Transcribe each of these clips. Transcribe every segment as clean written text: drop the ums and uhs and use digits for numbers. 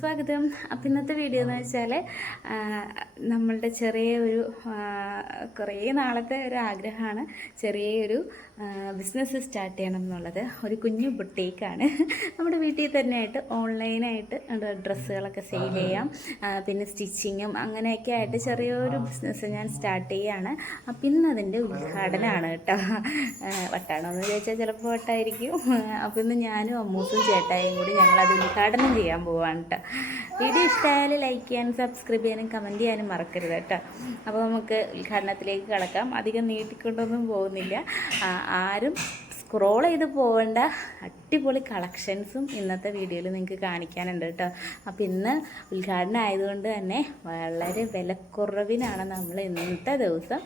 സ്വാഗതം. അപ്പം ഇന്നത്തെ വീഡിയോ എന്ന് വെച്ചാൽ നമ്മളുടെ ചെറിയൊരു കുറേ നാളത്തെ ഒരു ആഗ്രഹമാണ് ചെറിയൊരു ബിസിനസ് സ്റ്റാർട്ട് ചെയ്യണം എന്നുള്ളത്. ഒരു കുഞ്ഞു ബുട്ടീക്കാണ്. നമ്മുടെ വീട്ടിൽ തന്നെയായിട്ട് ഓൺലൈനായിട്ട് ഡ്രസ്സുകളൊക്കെ സെയിൽ ചെയ്യാം, പിന്നെ സ്റ്റിച്ചിങ്ങും അങ്ങനെയൊക്കെ ആയിട്ട് ചെറിയൊരു ബിസിനസ് ഞാൻ സ്റ്റാർട്ട് ചെയ്യുകയാണ്. അപ്പം ഇന്ന് അതിൻ്റെ ഉദ്ഘാടനമാണ് കേട്ടോ. വട്ടാണോന്ന് ചോദിച്ചാൽ ചിലപ്പോൾ വട്ടായിരിക്കും. അപ്പം ഇന്ന് ഞാനും അമ്മൂസും ചേട്ടായും കൂടി ഞങ്ങളത് ഉദ്ഘാടനം ചെയ്യാൻ പോവാണ് കേട്ടോ. വീഡിയോ ഇഷ്ടമായാൽ ലൈക്ക് ചെയ്യാനും സബ്സ്ക്രൈബ് ചെയ്യാനും കമൻറ്റ് ചെയ്യാനും മറക്കരുത് കേട്ടോ. അപ്പോൾ നമുക്ക് ഉദ്ഘാടനത്തിലേക്ക് കിടക്കാം. അധികം നീട്ടിക്കൊണ്ടൊന്നും പോകുന്നില്ല, ആരും സ്ക്രോൾ ചെയ്ത് പോകേണ്ട അടിപൊളി കളക്ഷൻസും ഇന്നത്തെ വീഡിയോയിൽ നിങ്ങൾക്ക് കാണിക്കാനുണ്ട് കേട്ടോ. അപ്പോൾ ഇന്ന് ഉദ്ഘാടനം ആയതുകൊണ്ട് തന്നെ വളരെ വിലക്കുറവിനാണ് നമ്മൾ ഇന്നത്തെ ദിവസം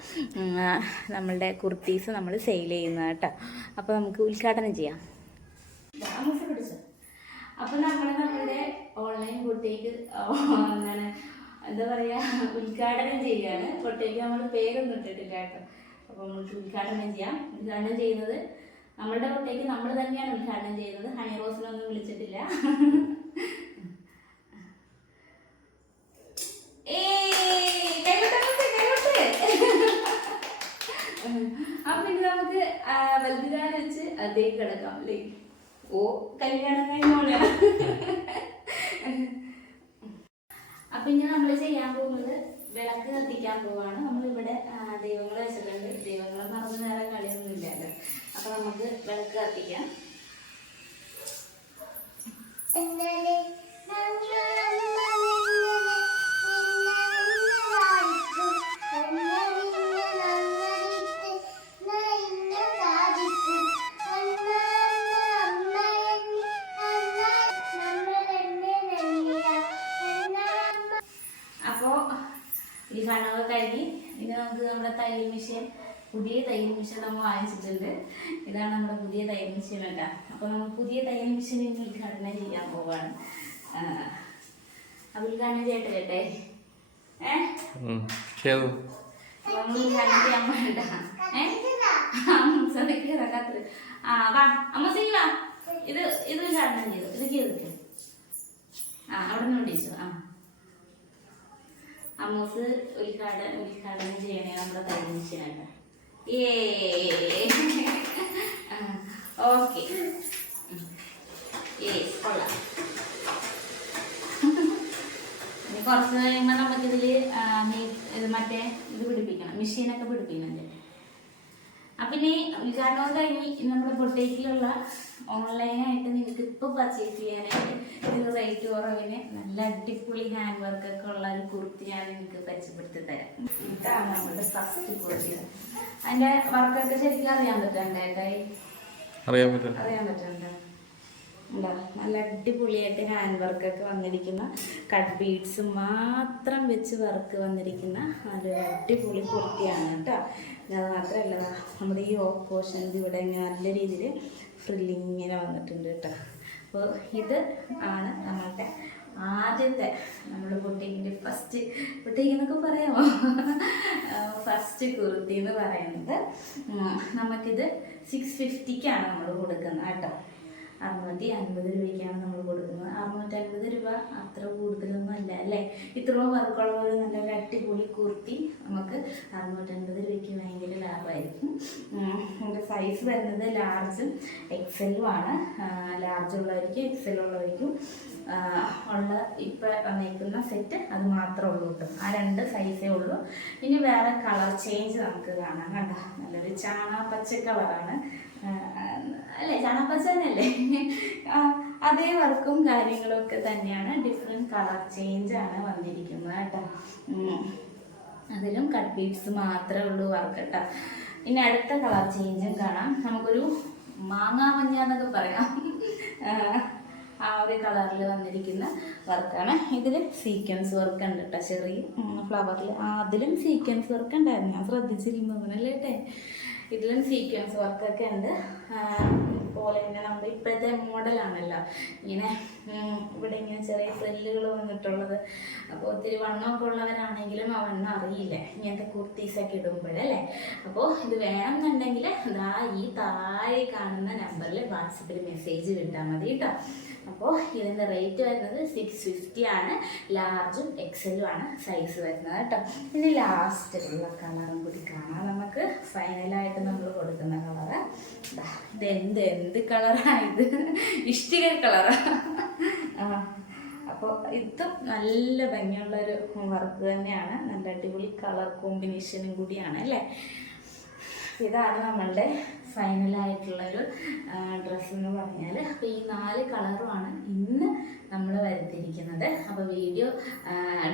നമ്മളുടെ കുർത്തീസ് നമ്മൾ സെയിൽ ചെയ്യുന്നത് കേട്ടോ. അപ്പോൾ നമുക്ക് ഉദ്ഘാടനം ചെയ്യാം. അപ്പോൾ നമ്മളുടെ ഓൺലൈൻ ബുട്ടീക്ക് എന്താണ് എന്താ പറയുക ഉദ്ഘാടനം ചെയ്യുകയാണ്. ബുട്ടീക്ക് നമ്മൾ പേരൊന്നും ഇട്ടിട്ടില്ല കേട്ടോ. അപ്പോൾ നമുക്ക് ഉദ്ഘാടനം ചെയ്യാം. ഉദ്ഘാടനം ചെയ്യുന്നത് നമ്മളുടെ ബുട്ടീക്ക് നമ്മൾ തന്നെയാണ് ഉദ്ഘാടനം ചെയ്യുന്നത്. ഹണി റോസിനൊന്നും വിളിച്ചിട്ടില്ല. അപ്പം പിന്നെ നമുക്ക് വലുതാൻ വെച്ച് അതേക്ക് കിടക്കാം അല്ലേ. ഓ കല്യാണം കഴിഞ്ഞോളെ. അപ്പൊ ഇനി നമ്മൾ ചെയ്യാൻ പോകുന്നത് വിളക്ക് കത്തിക്കാൻ പോവാണ്. നമ്മളിവിടെ ദൈവങ്ങൾ വെച്ചിട്ടുണ്ട്. ദൈവങ്ങളെ മറന്നു വേറെ കളിയൊന്നും ഇല്ലല്ലോ. അപ്പൊ നമുക്ക് വിളക്ക് കത്തിക്കാം. ഉദ്ഘാടനമൊക്കെ കഴിഞ്ഞ് ഇനി നമുക്ക് നമ്മുടെ തയ്യൽ മെഷീൻ, പുതിയ തയ്യൽ മെഷീൻ നമ്മൾ വാങ്ങിച്ചിട്ടുണ്ട്. ഇതാണ് നമ്മുടെ പുതിയ തയ്യൽ മെഷീൻ കേട്ടോ. അപ്പോൾ നമ്മൾ പുതിയ തയ്യൽ മെഷീൻ ഇനി ഉദ്ഘാടനം ചെയ്യാൻ പോവാണ്. അപ്പോൾ ഉദ്ഘാടനം ചെയ്യട്ടെ ചേട്ടേ. നമ്മൾ ഉദ്ഘാടനം ചെയ്യാൻ വേണ്ട സതിക്കാത്ര. വാ അമ്മ ചെയ്യ, വാ. ഇത് ഉദ്ഘാടനം ചെയ്തു. ഇത് ചെയ്തിട്ട് അവിടെ നിന്ന് വിളിച്ചു. അമ്മൂസ് ഉദ്ഘാടനം ചെയ്യണേ നമ്മുടെ തയ്യൽ മെഷീനാണ്. ഓക്കെ കൊള്ളാം. ഇനി കുറച്ച് കഴിയുമ്പോൾ നമുക്കിതിൽ മറ്റേ ഇത് പിടിപ്പിക്കണം, മെഷീനൊക്കെ പിടിപ്പിക്കുന്നുണ്ട്. അപ്പം ഇനി ഉദ്ഘാടനം കഴിഞ്ഞ് നമ്മുടെ ബൊട്ടേക്കിലുള്ള ഓൺലൈനായിട്ട് നിങ്ങൾക്ക് ഇപ്പോൾ പർച്ചേസ് ചെയ്യാനായിട്ട് ഇത് റേറ്റ് കുറവിന് നല്ല അടിപൊളി ഹാൻഡ് വർക്കൊക്കെ ഉള്ള ഒരു കുർത്തി ഞാൻ നിങ്ങൾക്ക് പരിചയപ്പെടുത്തി തരാം. ഇതാണ് നമ്മുടെ ഫസ്റ്റ് കുർത്തി. അതിൻ്റെ വർക്കൊക്കെ ശരിക്കും അറിയാൻ പറ്റുന്നുണ്ടായി അറിയാൻ പറ്റുന്നുണ്ടോ? ഉണ്ടോ? നല്ല അടിപൊളിയായിട്ട് ഹാൻഡ് വർക്കൊക്കെ വന്നിരിക്കുന്ന കട്ട് ബീഡ്സ് മാത്രം വെച്ച് വർക്ക് വന്നിരിക്കുന്ന നല്ലൊരു അടിപൊളി കുർത്തിയാണ് കേട്ടോ. അത് മാത്രമല്ല നമ്മുടെ ഈ പോർഷൻസ് ഇവിടെ നല്ല രീതിയിൽ ഫ്രില്ലിങ്ങനെ വന്നിട്ടുണ്ട് കേട്ടോ. അപ്പോൾ ഇത് ആണ് നമ്മളുടെ ആദ്യത്തെ നമ്മുടെ ബുട്ടീക്കിൻ്റെ ഫസ്റ്റ് ബുട്ടീക്ക് എന്നൊക്കെ പറയാമോ, ഫസ്റ്റ് കുർത്തി എന്ന് പറയുന്നത്. നമുക്കിത് 650ക്കാണ് നമ്മൾ കൊടുക്കുന്നത് കേട്ടോ. 650 രൂപയ്ക്കാണ് നമ്മൾ കൊടുക്കുന്നത്. 650 രൂപ അത്ര കൂടുതലൊന്നും അല്ല അല്ലേ. ഇത്രയും വർക്കുള്ള ഒരു നല്ലൊരു അടിപൊളി കുർത്തി നമുക്ക് 650 രൂപയ്ക്ക് ഭയങ്കര ലാഭമായിരിക്കും. നമ്മുടെ സൈസ് വരുന്നത് ലാർജും എക്സലും ആണ്. ലാർജ് ഉള്ളവർക്കും എക്സൽ ഉള്ളവർക്കും ഉള്ള ഇപ്പം വന്നിരിക്കുന്ന സെറ്റ് അത് മാത്രമേ ഉള്ളൂ കേട്ടോ. ആ 2 സൈസേ ഉള്ളൂ. ഇനി വേറെ കളർ ചേഞ്ച് നമുക്ക് കാണാം കണ്ടോ. നല്ലൊരു ചാണകപ്പച്ച കളറാണ് അല്ലേ, ചാണകപ്പച്ച തന്നെയല്ലേ. അതേ വർക്കും കാര്യങ്ങളും ഒക്കെ തന്നെയാണ്, ഡിഫറെൻറ്റ് കളർ ചേഞ്ചാണ് വന്നിരിക്കുന്നത് കേട്ടോ. അതിലും കട്ട് ബീഡ്സ് മാത്രമേ ഉള്ളൂ വർക്ക് കേട്ടോ. ഇനി അടുത്ത കളർ ചേഞ്ചും കാണാം. നമുക്കൊരു മാങ്ങാ മഞ്ഞ എന്നൊക്കെ പറയാം. ആ ഒരു കളറിൽ വന്നിരിക്കുന്ന വർക്കാണ്. ഇതിൽ സീക്വൻസ് വർക്ക് ഉണ്ട് കേട്ടോ. ചെറിയ ഫ്ലവറിൽ അതിലും സീക്വൻസ് വർക്ക് ഉണ്ടായിരുന്നു, ഞാൻ ശ്രദ്ധിച്ചിരുന്നു അല്ലേ കേട്ടെ. ഇതിലും സീക്വൻസ് വർക്കൊക്കെ ഉണ്ട്. പോലെ തന്നെ നമ്മുടെ ഇപ്പോഴത്തെ മോഡലാണല്ലോ ഇങ്ങനെ ഇവിടെ ഇങ്ങനെ ചെറിയ ഫ്രില്ലുകൾ വന്നിട്ടുള്ളത്. അപ്പോൾ ഒത്തിരി വണ്ണമൊക്കെ ഉള്ളവരാണെങ്കിലും ആ വണ്ണം അറിയില്ല ഇങ്ങനത്തെ കുർത്തീസൊക്കെ ഇടുമ്പോഴല്ലേ. അപ്പോൾ ഇത് വേണമെന്നുണ്ടെങ്കിൽ ഈ താഴെ കാണുന്ന നമ്പറിൽ വാട്സപ്പിൽ മെസ്സേജ് വിട്ടാൽ മതി കേട്ടോ. അപ്പോൾ ഇതിൻ്റെ റേറ്റ് വരുന്നത് 650 ആണ്. ലാർജും എക്സലും ആണ് സൈസ് വരുന്നത് കേട്ടോ. ഇനി ലാസ്റ്റിലുള്ള കളറും കൂടി കാണാം നമുക്ക്. ഫൈനലായിട്ട് നമ്മൾ കൊടുക്കുന്ന കളറ് ഇത് എന്ത് കളറാണ് ഇത്? ഇഷ്ടിക കളറാണ്. അപ്പോൾ ഇതും നല്ല ഭംഗിയുള്ളൊരു വർക്ക് തന്നെയാണ്. നല്ല അടിപൊളി കളർ കോമ്പിനേഷനും കൂടിയാണ് അല്ലേ. ഇതാണ് നമ്മളുടെ ഫൈനലായിട്ടുള്ളൊരു ഡ്രസ്സ് എന്ന് പറഞ്ഞാൽ. അപ്പോൾ ഈ 4 കളറുമാണ് ഇന്ന് നമ്മൾ വരുത്തിയിരിക്കുന്നത്. അപ്പോൾ വീഡിയോ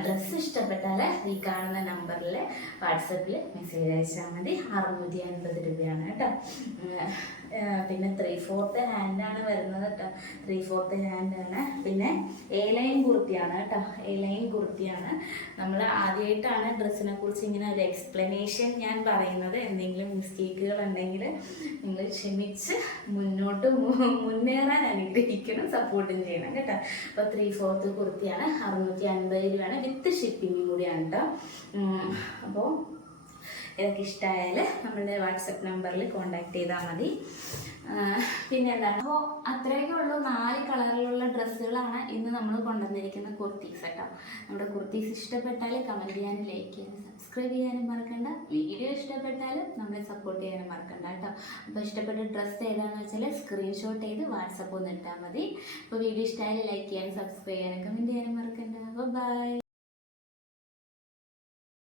ഡ്രസ്സ് ഇഷ്ടപ്പെട്ടാൽ ഈ കാണുന്ന നമ്പറിൽ വാട്സപ്പിൽ മെസ്സേജ് അയച്ചാൽ മതി. 650 രൂപയാണ് കേട്ടോ. പിന്നെ 3/4 ഹാൻഡാണ് വരുന്നത് കേട്ടോ. 3/4 ഹാൻഡാണ്. പിന്നെ ലൈൻ കുർത്തിയാണ് കേട്ടോ. ലൈൻ കുർത്തിയാണ്. നമ്മൾ ആദ്യമായിട്ടാണ് ഡ്രസ്സിനെ കുറിച്ച് ഇങ്ങനെ ഒരു എക്സ്പ്ലനേഷൻ ഞാൻ പറയുന്നത്. എന്തെങ്കിലും മിസ്റ്റേക്കുകൾ ഉണ്ടെങ്കിൽ നിങ്ങൾ ക്ഷമിച്ച് മുന്നോട്ട് മുന്നേറാൻ അനുഗ്രഹിക്കണം, സപ്പോർട്ടും ചെയ്യണം കേട്ടോ. അപ്പോൾ 3/4 കുർത്തിയാണ്. 650 രൂപയാണ് വിത്ത് ഷിപ്പിങ്ങും കൂടിയാണ് കേട്ടോ. അപ്പോൾ ഇതൊക്കെ ഇഷ്ടമായാൽ നമ്മളുടെ വാട്സപ്പ് നമ്പറിൽ കോൺടാക്ട് ചെയ്താൽ മതി. പിന്നെ എന്താണ്, അപ്പോൾ അത്രയൊക്കെ ഉള്ളൂ. 4 കളറിലുള്ള ഡ്രസ്സുകളാണ് ഇന്ന് നമ്മൾ കൊണ്ടുവന്നിരിക്കുന്ന കുർത്തീസ് കേട്ടോ. നമ്മുടെ കുർത്തീസ് ഇഷ്ടപ്പെട്ടാൽ കമൻറ്റ് ചെയ്യാനും ലൈക്ക് ചെയ്യാനും സബ്സ്ക്രൈബ് ചെയ്യാനും മറക്കണ്ട. വീഡിയോ ഇഷ്ടപ്പെട്ടാൽ നമ്മളെ സപ്പോർട്ട് ചെയ്യാനും മറക്കണ്ട കേട്ടോ. അപ്പോൾ ഇഷ്ടപ്പെട്ട ഡ്രസ്സ് ഏതാണെന്ന് വെച്ചാൽ സ്ക്രീൻഷോട്ട് ചെയ്ത് വാട്സപ്പ് ഒന്ന് ഇട്ടാൽ മതി. അപ്പോൾ വീഡിയോ ഇഷ്ടമായാലും ലൈക്ക് ചെയ്യാനും സബ്സ്ക്രൈബ് ചെയ്യാനും കമൻറ്റ് ചെയ്യാനും മറക്കണ്ട. അപ്പോൾ ബൈ.